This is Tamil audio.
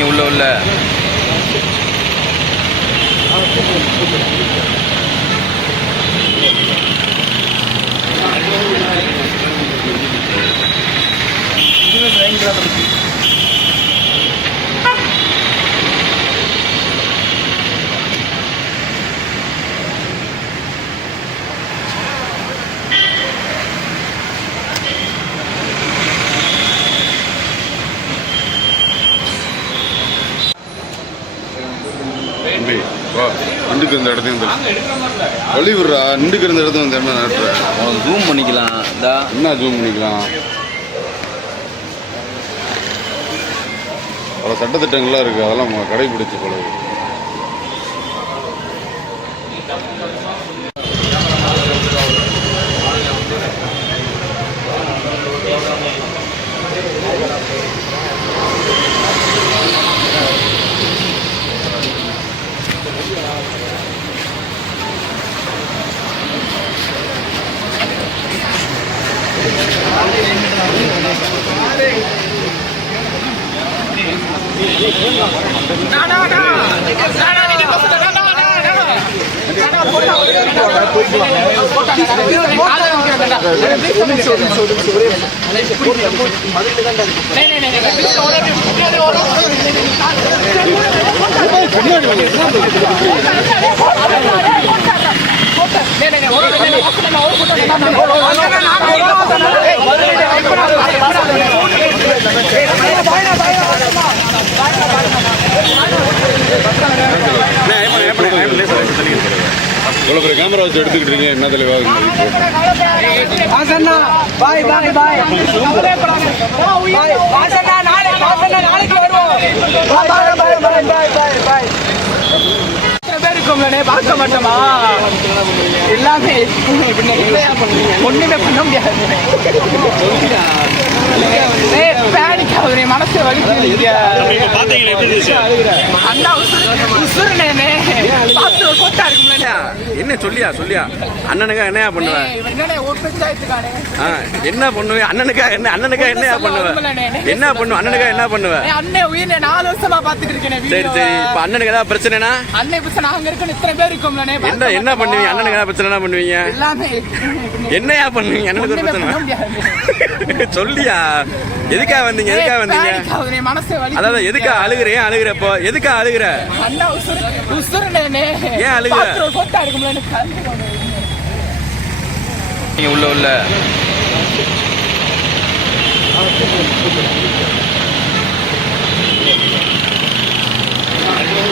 உள்ள நின்றுக்கு இருந்த இடத்தையும் வழி விடுறா. நின்றுக்கு இருந்த இடத்த வந்து என்ன நடுற ஜூம் பண்ணிக்கலாம். என்ன ஜூம் பண்ணிக்கலாம்? பல சட்டத்திட்டங்கள்லாம் இருக்குது, அதெல்லாம் கடைபிடிச்சு பழகு. இவ்வளோ பெரிய கேமரா வச்சு எடுத்துக்கிட்டு இருக்கீங்க, என்ன தலைவாக பார்க்க மாட்டோமா? எல்லாமே ஒண்ணுமே பண்ண முடியாது. மனசு வலிக்கு அண்ணா உசுருனே கொட்டா இருக்கும்ல. என்ன சொல்லியா அண்ணனுக்கா என்னையா பண்ணுவேன்? என்ன பண்ணுவேன் அண்ணனுக்கா? என்னையா பண்ணுவேன்? என்ன பண்ணுவேன் அண்ணனுக்கா? என்ன பண்ணுவேன்? அண்ணன் உயிரை 4 வருஷமா பாத்துட்டு இருக்கேன். சரி இப்ப அண்ணனுக்கு ஏதாவது பிரச்சனைனா? அண்ணன் பிரச்சனை அங்க இருக்கு, இத்தனை பேர் இருக்கும்ல. என்ன பண்ணுவீங்க? அண்ணனுக்கு ஏதாவது பிரச்சனை பண்ணுவீங்க? என்னையா பண்ணுவீங்க? அண்ணனுக்கு ஒரு பிரச்சனை சொல்லியா? எதுக்காக வந்தீங்க? மனசு அதாவது எதுக்கா அழுகுறப்போ எதுக்கா அழுகுற? ஏன் அழுகுற? உள்ள